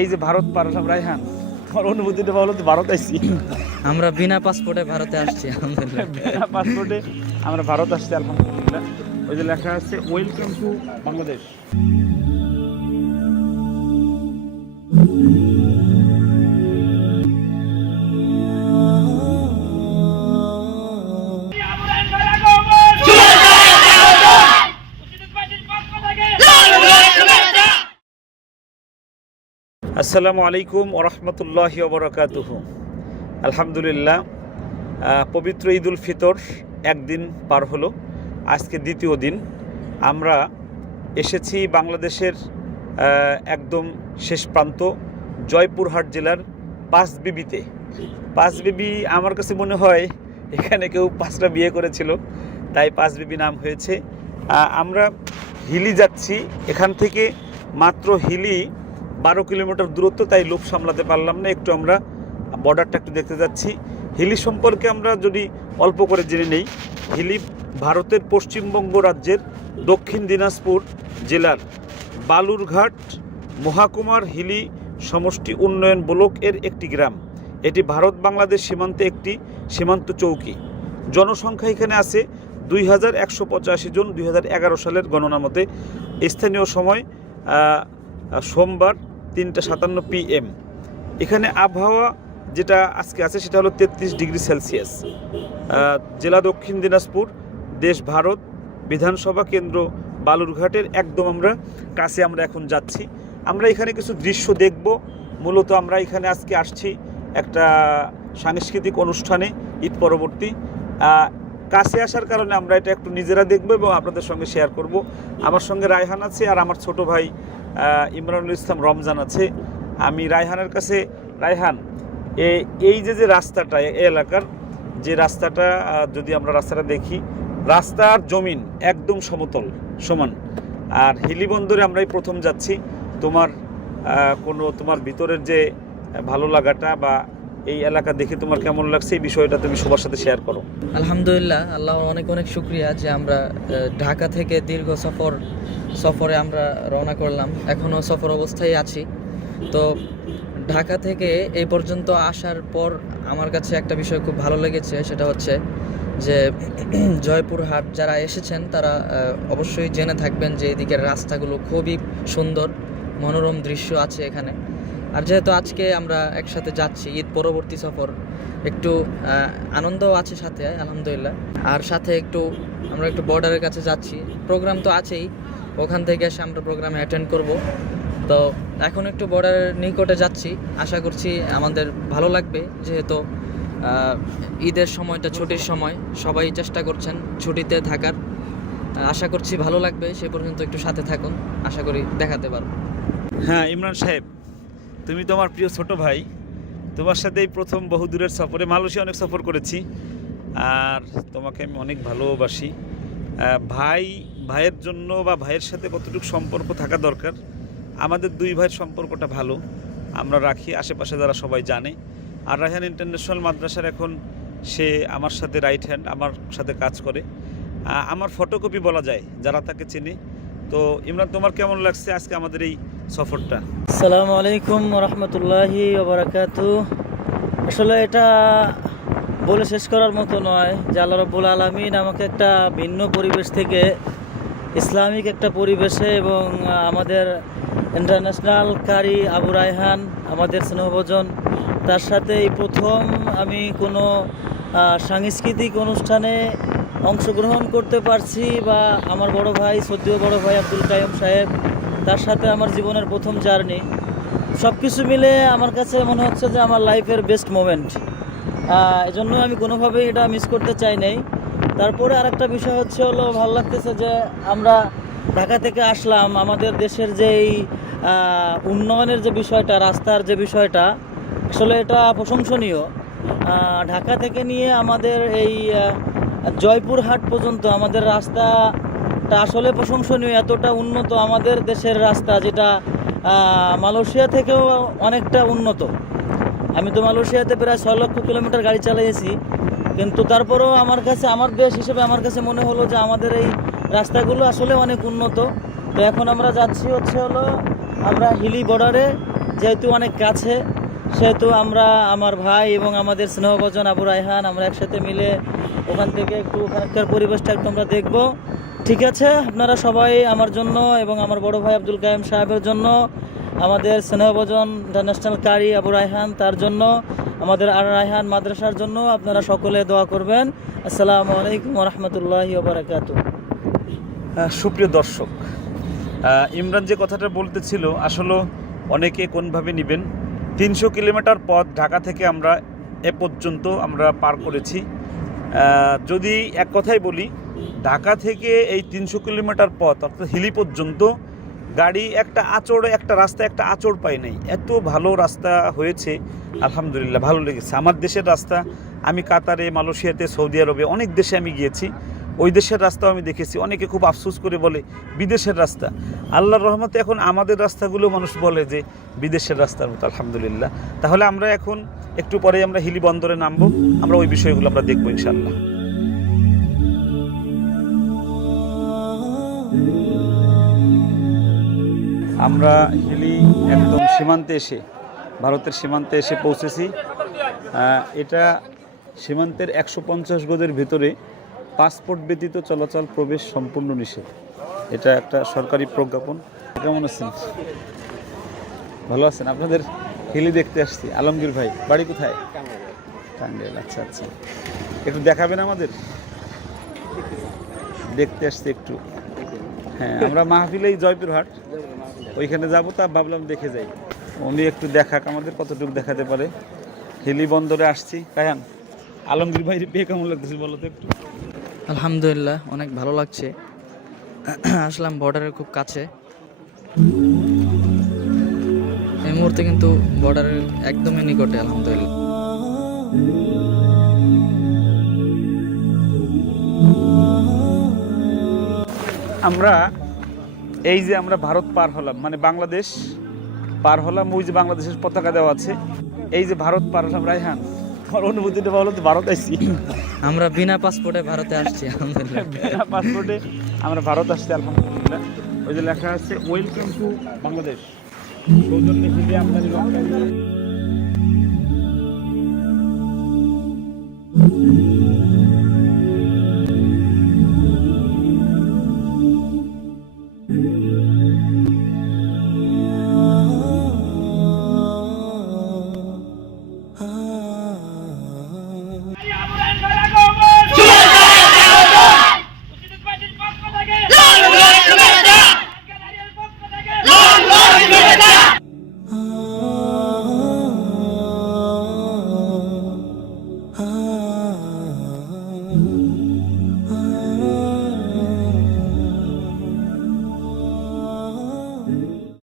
এই যে ভারত পার হলাম রায়হান। আমার অনুভূতিটা বলো তো ভারত আসছি আমরা বিনা পাসপোর্টে ভারতে আসছি বিনা পাসপোর্টে আমরা ভারত আসছি আলহামদুলিল্লাহ। ওই যে লেখা আছে ওয়েলকাম টু বাংলাদেশ আসসালামু আলাইকুম ওরহমতুল্লাহ বরকাতুহ। আলহামদুলিল্লাহ পবিত্র ঈদ উল ফিতর একদিন পার হলো, আজকে দ্বিতীয় দিন। আমরা এসেছি বাংলাদেশের একদম শেষ প্রান্ত, জয়পুরহাট জেলার পাঁচবিবিতে। পাঁচবিবি আমার কাছে মনে হয় এখানে কেউ পাঁচটা বিয়ে করেছিল, তাই পাঁচবিবি নাম হয়েছে। আমরা হিলি যাচ্ছি, এখান থেকে মাত্র হিলি বারো কিলোমিটার দূরত্ব, তাই লোভ সামলাতে পারলাম না। একটু আমরা বর্ডারটা একটু দেখতে যাচ্ছি। হিলি সম্পর্কে আমরা যদি অল্প করে জেনে নেই, হিলি ভারতের পশ্চিমবঙ্গ রাজ্যের দক্ষিণ দিনাজপুর জেলার বালুরঘাট মহাকুমার হিলি সমষ্টি উন্নয়ন ব্লক এর একটি গ্রাম। এটি ভারত বাংলাদেশ সীমান্তে একটি সীমান্ত চৌকি। জনসংখ্যা এখানে আছে দুই হাজার একশো পঁচাশি জন দুই হাজার এগারো সালের গণনা মতে। স্থানীয় সময় সোমবার তিনটা সাতান্ন পিএম এখানে আবহাওয়া যেটা আজকে আছে সেটা হলো তেত্রিশ ডিগ্রি সেলসিয়াস। জেলা দক্ষিণ দিনাজপুর, দেশ ভারত, বিধানসভা কেন্দ্র বালুরঘাটের একদম আমরা কাছে আমরা এখন যাচ্ছি। আমরা এখানে কিছু দৃশ্য দেখব। মূলত আমরা এখানে আজকে আসছি একটা সাংস্কৃতিক অনুষ্ঠানে ঈদ পরবর্তী। কাছে আসার কারণে আমরা এটা একটু নিজেরা দেখব এবং আপনাদের সঙ্গে শেয়ার করব। আমার সঙ্গে রায়হান আছে আর আমার ছোট ভাই ইমরানুল ইসলাম রমজান আছে। আমি রায়হানের কাছে, রায়হান, এ- এই যে যে রাস্তাটা এই এলাকার যে রাস্তাটা যদি আমরা রাস্তাটা দেখি, রাস্তার জমিন একদম সমতল, সমান। আর হিলি বন্দরে আমরা এই প্রথম যাচ্ছি। তোমার কোনো, তোমার ভিতরের যে ভালো লাগাটা বা এই এলাকা দেখে তোমার কেমন লাগছে? এই বিষয়টা তুমি সবার সাথে শেয়ার করো। আলহামদুলিল্লাহ আল্লাহ অনেক অনেক শুক্রিয়া যে আমরা ঢাকা থেকে দীর্ঘ সফর, সফরে আমরা রওনা করলাম। এখনও সফর অবস্থায় আছি। তো ঢাকা থেকে এই পর্যন্ত আসার পর আমার কাছে একটা বিষয় খুব ভালো লেগেছে, সেটা হচ্ছে যে জয়পুরহাট যারা এসেছেন, তারা অবশ্যই জেনে থাকবেন যে এদিকের রাস্তাগুলো খুবই সুন্দর, মনোরম দৃশ্য আছে এখানে। আর যেহেতু আজকে আমরা একসাথে যাচ্ছি, ঈদ পরবর্তী সফর একটু আনন্দও আছে সাথে, আলহামদুলিল্লাহ। আর সাথে একটু, আমরা একটু বর্ডারের কাছে যাচ্ছি। প্রোগ্রাম তো আছেই, ওখান থেকে এসে আমরা প্রোগ্রামে অ্যাটেন্ড করব। তো এখন একটু বর্ডারের নিকটে যাচ্ছি। আশা করছি আমাদের ভালো লাগবে, যেহেতু ঈদের সময়টা ছুটির সময়, সবাই চেষ্টা করছেন ছুটিতে থাকার। আশা করছি ভালো লাগবে, সে পর্যন্ত একটু সাথে থাকুন। আশা করি দেখাতে পারব। হ্যাঁ ইমরান সাহেব তুমি তো আমার প্রিয় ছোট ভাই। তোমার সাথে এই প্রথম বহুদূরের সফরে, মালয়েশিয়া অনেক সফর করেছি। আর তোমাকে আমি অনেক ভালোবাসি। ভাই, ভাইয়ের জন্য বা ভাইয়ের সাথে কতটুকু সম্পর্ক থাকা দরকার? আমাদের দুই ভাইয়ের সম্পর্কটা ভালো। আমরা রাখি, আশেপাশে যারা সবাই জানে। আর রায়হান ইন্টারন্যাশনাল মাদ্রাসার এখন সে আমার সাথে রাইট হ্যান্ড আমার সাথে কাজ করে। আমার ফটোকপি বলা যায়, যারা তাকে চেনে। তো ইমরান, তোমার কেমন লাগছে আজকে আমাদের এই সফরটা? আসসালামু আলাইকুম রহমতুল্লাহি আসলে এটা বলে শেষ করার মতো নয় যে আল্লাহ রব্বুল আলমিন আমাকে একটা ভিন্ন পরিবেশ থেকে ইসলামিক একটা পরিবেশে এবং আমাদের ইন্টারন্যাশনাল কারি আবু রায়হান, আমাদের স্নেহভোজন, তার সাথে এই প্রথম আমি কোনো সাংস্কৃতিক অনুষ্ঠানে অংশগ্রহণ করতে পারছি বা আমার বড় ভাই সদ্য বড় ভাই আব্দুল কায়ম সাহেব তার সাথে আমার জীবনের প্রথম জার্নি। সব কিছু মিলে আমার কাছে মনে হচ্ছে যে আমার লাইফের বেস্ট মোমেন্ট। এই জন্য আমি কোনোভাবেই এটা মিস করতে চাই নাই। তারপরে আরেকটা বিষয় হচ্ছে হলো, ভালো লাগতেছে যে আমরা ঢাকা থেকে আসলাম, আমাদের দেশের যে এই উন্নয়নের যে বিষয়টা, রাস্তার যে বিষয়টা, আসলে এটা প্রশংসনীয়। ঢাকা থেকে নিয়ে আমাদের এই জয়পুরহাট পর্যন্ত আমাদের রাস্তাটা আসলে প্রশংসনীয়, এতটা উন্নত আমাদের দেশের রাস্তা যেটা মালয়েশিয়া থেকেও অনেকটা উন্নত। আমি তো মালয়েশিয়াতে প্রায় ছয় লক্ষ কিলোমিটার গাড়ি চালিয়েছি, কিন্তু তারপরেও আমার কাছে, আমার দেশ হিসেবে আমার কাছে মনে হলো যে আমাদের এই রাস্তাগুলো আসলে অনেক উন্নত। তো এখন আমরা যাচ্ছি হচ্ছে হলো, আমরা হিলি বর্ডারে, যেহেতু অনেক কাছে, সেহেতু আমরা, আমার ভাই এবং আমাদের স্নেহভজন আবু রায়হান, আমরা একসাথে মিলে ওখান থেকে একটু ওখানকার পরিবেশটা একটু আমরা দেখব। ঠিক আছে, আপনারা সবাই আমার জন্য এবং আমার বড় ভাই আব্দুল কায়েম সাহেবের জন্য, আমাদের স্নেহভজন ইন্টারন্যাশনাল কারি আবু রায়হান তার জন্য, আমাদের আর রায়হান মাদ্রাসার জন্য আপনারা সকলে দোয়া করবেন। আসসালামু আলাইকুম রহমতুল্লাহি বারাকাতু সুপ্রিয় দর্শক ইমরান যে কথাটা বলতেছিল, আসলে অনেকে কোনভাবে নেবেন? তিনশো কিলোমিটার পথ ঢাকা থেকে আমরা এ পর্যন্ত আমরা পার করেছি। যদি এক কথাই বলি ঢাকা থেকে এই তিনশো কিলোমিটার পথ, অর্থাৎ হিলি পর্যন্ত গাড়ি একটা আচড়, একটা রাস্তা, একটা আচড় পাই নাই। এত ভালো রাস্তা হয়েছে, আলহামদুলিল্লাহ ভালো লেগেছে। আমার দেশের রাস্তা, আমি কাতারে, মালয়েশিয়াতে, সৌদি আরবে অনেক দেশে আমি গিয়েছি। ওই দেশের রাস্তাও আমি দেখেছি। অনেকে খুব আফসোস করে বলে, বিদেশের রাস্তা? আল্লাহর রহমতে এখন আমাদের রাস্তাগুলো মানুষ বলে যে, বিদেশের রাস্তার মতো, আলহামদুলিল্লাহ। তাহলে আমরা এখন একটু পরে আমরা হিলি বন্দরে নামবো। আমরা ওই বিষয়গুলো আমরা দেখব ইনশাল্লাহ আমরা হিলি একদম সীমান্তে এসে, ভারতের সীমান্তে এসে পৌঁছেছি। এটা সীমান্তের একশো পঞ্চাশ গজের ভিতরে পাসপোর্ট ব্যতীত চলাচল প্রবেশ সম্পূর্ণ নিষেধ। এটা একটা সরকারি প্রজ্ঞাপন। কেমন আছেন? ভালো আছেন? আপনাদের হিলি দেখতে আসছি। আলমগীর ভাই, বাড়ি কোথায়? টাঙ্গাইল আচ্ছা আচ্ছা। একটু দেখাবেন আমাদের? দেখতে আসছি একটু। হ্যাঁ আমরা মাহফিলেই জয়পুরহাট। ওইখানে যাব, তা ভাবলাম দেখে যাই। উনি একটু দেখাক, আমাদের কতটুকু দেখাতে পারে। হিলি বন্দরে আসছি। কায়ান, আলমগীর ভাই পেয়ে কেমন লাগতেছে বলো তো একটু। আলহামদুলিল্লাহ, অনেক ভালো লাগছে। আসলাম বর্ডারের খুব কাছে। এই মুহূর্তে কিন্তু বর্ডারের একদমই নিকটে, আলহামদুলিল্লাহ। আমরা এই যে আমরা ভারত পার হলাম মানে বাংলাদেশ পার হলাম ওই যে বাংলাদেশের পতাকা দেওয়া আছে। এই যে ভারত পার হলাম রায়হান আমার অনুভূতিটা তো ভারত আইছি। আমরা বিনা পাসপোর্টে ভারতে আসছি বিনা পাসপোর্টে আমরা ভারত আসছি আলহামদুলিল্লাহ। ওই যে লেখা আছে ওয়েলকাম টু বাংলাদেশ সৌজন্যে হিলি আমদানি